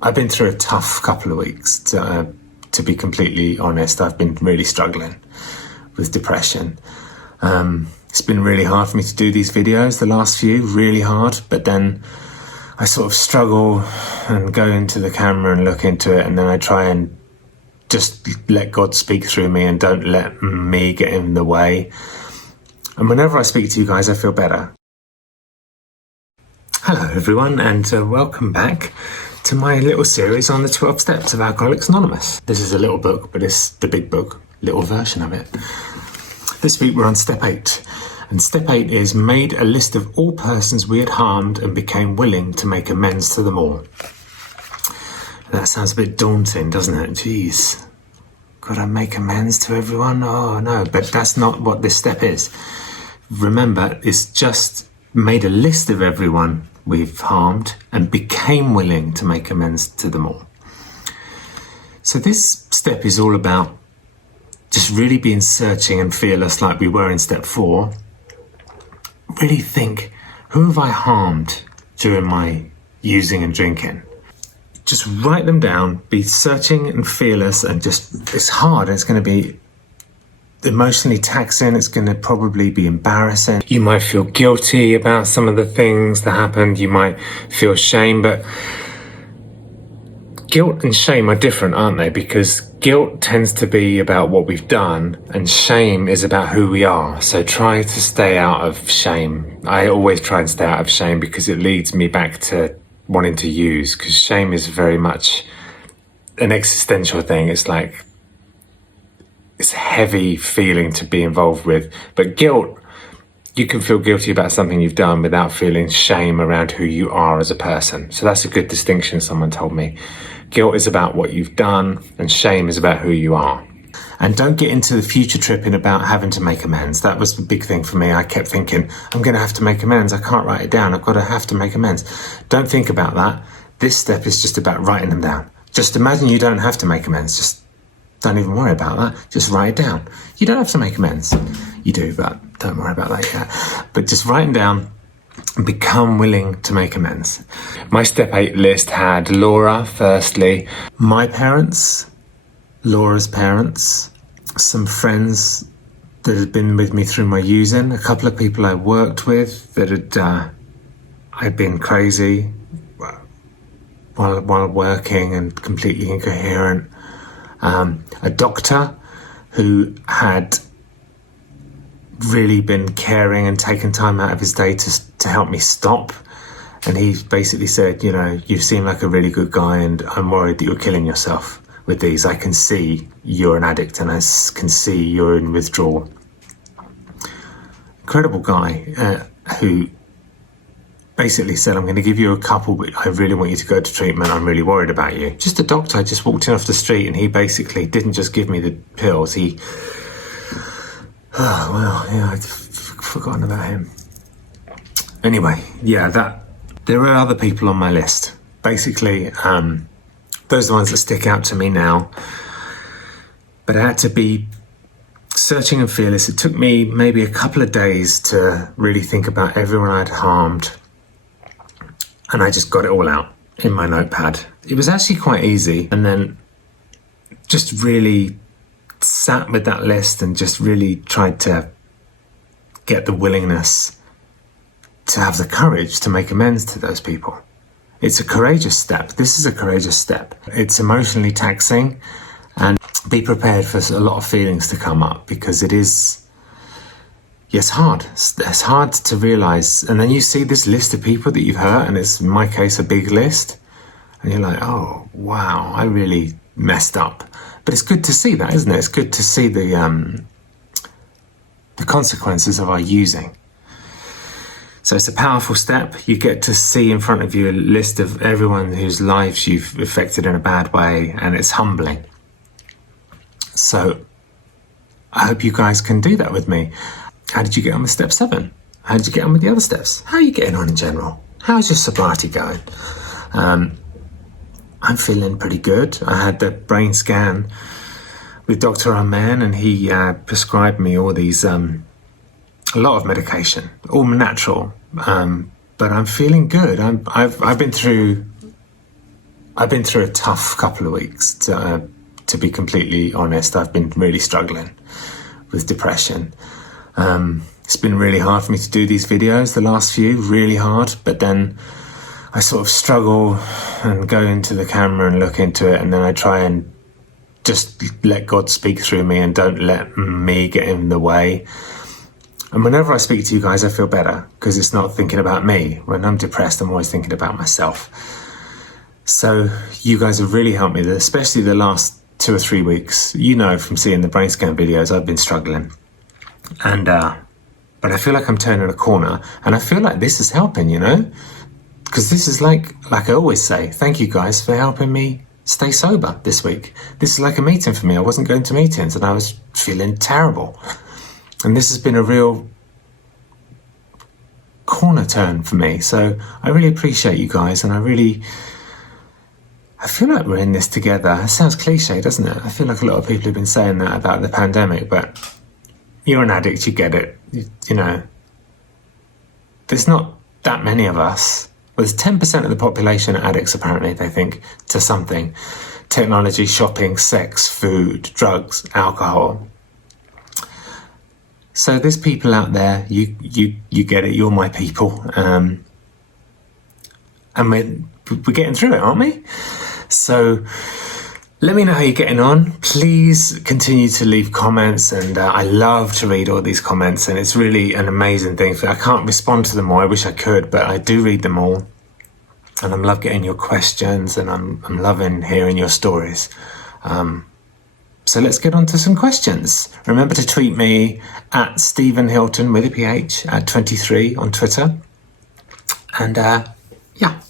I've been through a tough couple of weeks, to be completely honest. I've been really struggling with depression. It's been really hard for me to do these videos, the last few, really hard. But then I sort of struggle and go into the camera and look into it, and then I try and just let God speak through me and don't let me get in the way. And whenever I speak to you guys, I feel better. Hello everyone, and welcome back to my little series on the 12 Steps of Alcoholics Anonymous. This is a little book, but it's the big book, little version of it. This week we're on step 8. And step 8 is made a list of all persons we had harmed and became willing to make amends to them all. That sounds a bit daunting, doesn't it? Jeez. Gotta make amends to everyone? Oh no, but that's not what this step is. Remember, it's just made a list of everyone we've harmed and became willing to make amends to them all. So this step is all about just really being searching and fearless like we were in step 4. Really think, who have I harmed during my using and drinking? Just write them down, be searching and fearless, and just, it's hard, it's going to be emotionally taxing, it's going to probably be embarrassing. You might feel guilty about some of the things that happened, you might feel shame, but guilt and shame are different, aren't they? Because guilt tends to be about what we've done, and shame is about who we are. So try to stay out of shame. I always try and stay out of shame because it leads me back to wanting to use, because shame is very much an existential thing. It's like, it's a heavy feeling to be involved with. But guilt, you can feel guilty about something you've done without feeling shame around who you are as a person. So that's a good distinction, someone told me. Guilt is about what you've done, and shame is about who you are. And don't get into the future tripping about having to make amends. That was the big thing for me. I kept thinking, I'm going to have to make amends. I can't write it down. I've got to have to make amends. Don't think about that. This step is just about writing them down. Just imagine you don't have to make amends. Just don't even worry about that. Just write it down. You don't have to make amends. You do, but don't worry about that yet. But just write them down and become willing to make amends. My step 8 list had Laura, firstly, my parents, Laura's parents, some friends that had been with me through my using, a couple of people I worked with that I'd been crazy while working and completely incoherent. A doctor who had really been caring and taken time out of his day to help me stop. And he basically said, you know, you seem like a really good guy and I'm worried that you're killing yourself with these. I can see you're an addict and I can see you're in withdrawal. Incredible guy who basically said, I'm going to give you a couple, but I really want you to go to treatment. I'm really worried about you. Just a doctor. I just walked in off the street and he basically didn't just give me the pills. He, oh, well, yeah, I'd forgotten about him. Anyway, yeah, there are other people on my list. Basically, those are the ones that stick out to me now. But I had to be searching and fearless. It took me maybe a couple of days to really think about everyone I'd harmed. And I just got it all out in my notepad. It was actually quite easy. And then just really sat with that list and just really tried to get the willingness to have the courage to make amends to those people. It's a courageous step. This is a courageous step. It's emotionally taxing, and be prepared for a lot of feelings to come up because it is, it's hard. It's hard to realize. And then you see this list of people that you've hurt, and it's, in my case, a big list. And you're like, oh, wow, I really messed up. But it's good to see that, isn't it? It's good to see the consequences of our using. So it's a powerful step. You get to see in front of you a list of everyone whose lives you've affected in a bad way, and it's humbling. So I hope you guys can do that with me. How did you get on with step 7? How did you get on with the other steps? How are you getting on in general? How's your sobriety going? I'm feeling pretty good. I had the brain scan with Dr. Amen, and he prescribed me all these, a lot of medication, all natural, but I'm feeling good. I've been through I've been through a tough couple of weeks. To be completely honest, I've been really struggling with depression. It's been really hard for me to do these videos, the last few, really hard. But then I sort of struggle and go into the camera and look into it, and then I try and just let God speak through me and don't let me get in the way. And whenever I speak to you guys, I feel better because it's not thinking about me. When I'm depressed, I'm always thinking about myself. So you guys have really helped me, especially the last 2 or 3 weeks. You know, from seeing the brain scan videos, I've been struggling. And, but I feel like I'm turning a corner, and I feel like this is helping, you know, because this is like I always say, thank you guys for helping me stay sober this week. This is like a meeting for me. I wasn't going to meetings and I was feeling terrible. And this has been a real corner turn for me. So I really appreciate you guys, and I feel like we're in this together. It sounds cliche, doesn't it? I feel like a lot of people have been saying that about the pandemic, but you're an addict, you get it. You know, there's not that many of us. Well, there's 10% of the population are addicts, apparently, they think, to something. Technology, shopping, sex, food, drugs, alcohol. So there's people out there, you get it, you're my people. And we're getting through it, aren't we? So let me know how you're getting on. Please continue to leave comments, and I love to read all these comments, and it's really an amazing thing. I can't respond to them all, I wish I could, but I do read them all. And I love getting your questions, and I'm loving hearing your stories. So let's get on to some questions. Remember to tweet me at Stephen Hilton with a PH at 23 on Twitter. And yeah.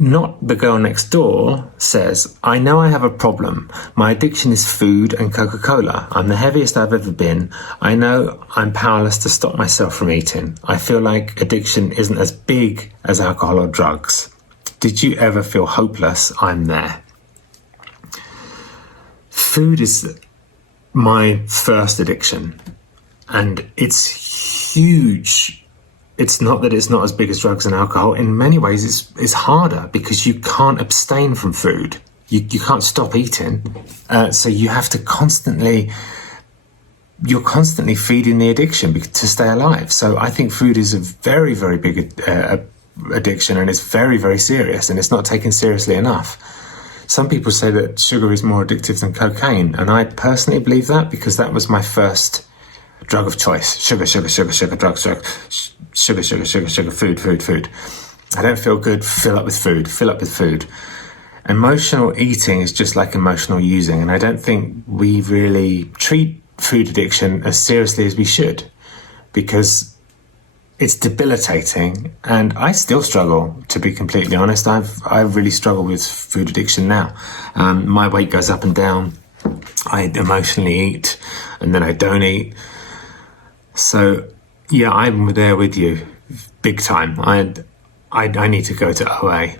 Not the Girl Next Door says, I know I have a problem. My addiction is food and Coca-Cola. I'm the heaviest I've ever been. I know I'm powerless to stop myself from eating. I feel like addiction isn't as big as alcohol or drugs. Did you ever feel hopeless? I'm there. Food is my first addiction, and it's huge. It's not that it's not as big as drugs and alcohol. In many ways, it's harder because you can't abstain from food. You can't stop eating. So you have to you're constantly feeding the addiction to stay alive. So I think food is a very, very big addiction, and it's very, very serious, and it's not taken seriously enough. Some people say that sugar is more addictive than cocaine, and I personally believe that because that was my first drug of choice. Sugar, drugs, sugar, food. I don't feel good, fill up with food. Emotional eating is just like emotional using, and I don't think we really treat food addiction as seriously as we should, because it's debilitating, and I still struggle, to be completely honest. I really struggle with food addiction now. My weight goes up and down. I emotionally eat, and then I don't eat. So yeah, I'm there with you, big time. I need to go to OA.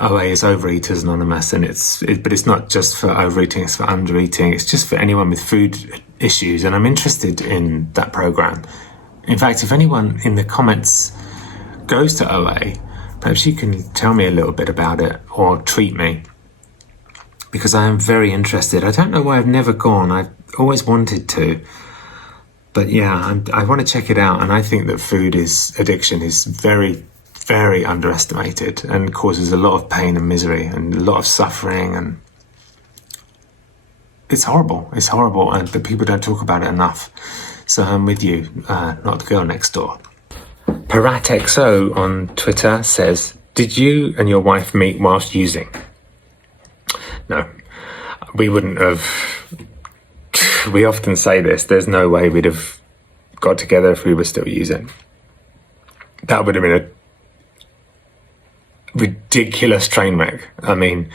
OA is Overeaters Anonymous, and but it's not just for overeating, it's for undereating. It's just for anyone with food issues, and I'm interested in that program. In fact, if anyone in the comments goes to OA, perhaps you can tell me a little bit about it or tweet me, because I am very interested. I don't know why I've never gone. I've always wanted to. But yeah, I want to check it out, and I think that food addiction is very, very underestimated and causes a lot of pain and misery and a lot of suffering, and it's horrible. It's horrible, but people don't talk about it enough. So I'm with you, not the Girl Next Door. ParatXO on Twitter says, did you and your wife meet whilst using? No, we wouldn't have. We often say this, there's no way we'd have got together if we were still using. That would have been a ridiculous train wreck. I mean,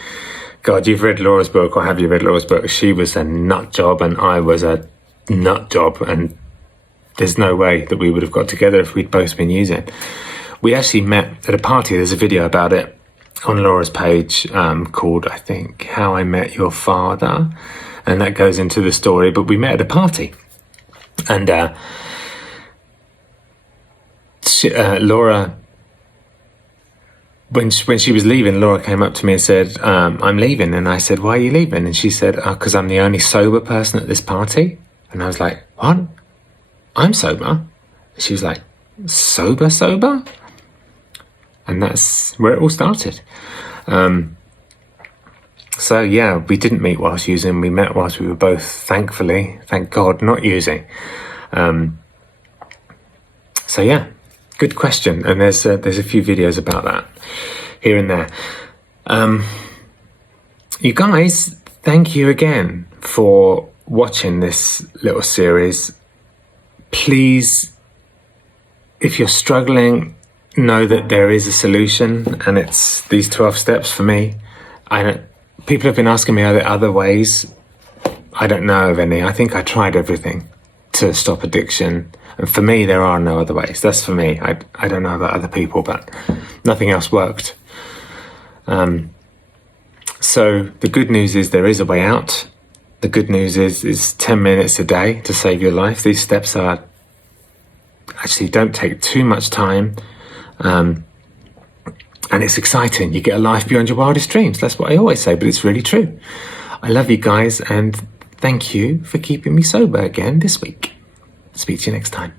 God, you've read Laura's book, or have you read Laura's book? She was a nut job and I was a nut job, and there's no way that we would have got together if we'd both been using. We actually met at a party. There's a video about it on Laura's page called, I think, How I Met Your Father. And that goes into the story, but we met at a party. And Laura when she was leaving, Laura came up to me and said, I'm leaving. And I said, why are you leaving? And she said, because I'm the only sober person at this party. And I was like, what? I'm sober? She was like, sober? And that's where it all started. So yeah, we didn't meet whilst using. We met whilst we were both, thankfully, thank God, not using. So yeah, good question. And there's a few videos about that here and there. You guys, thank you again for watching this little series. Please, if you're struggling, know that there is a solution, and it's these 12 steps for me. People have been asking me, are there other ways? I don't know of any. I think I tried everything to stop addiction. And for me, there are no other ways. That's for me. I don't know about other people, but nothing else worked. So the good news is there is a way out. The good news is 10 minutes a day to save your life. These steps actually don't take too much time. And it's exciting. You get a life beyond your wildest dreams. That's what I always say, but it's really true. I love you guys, and thank you for keeping me sober again this week. Speak to you next time.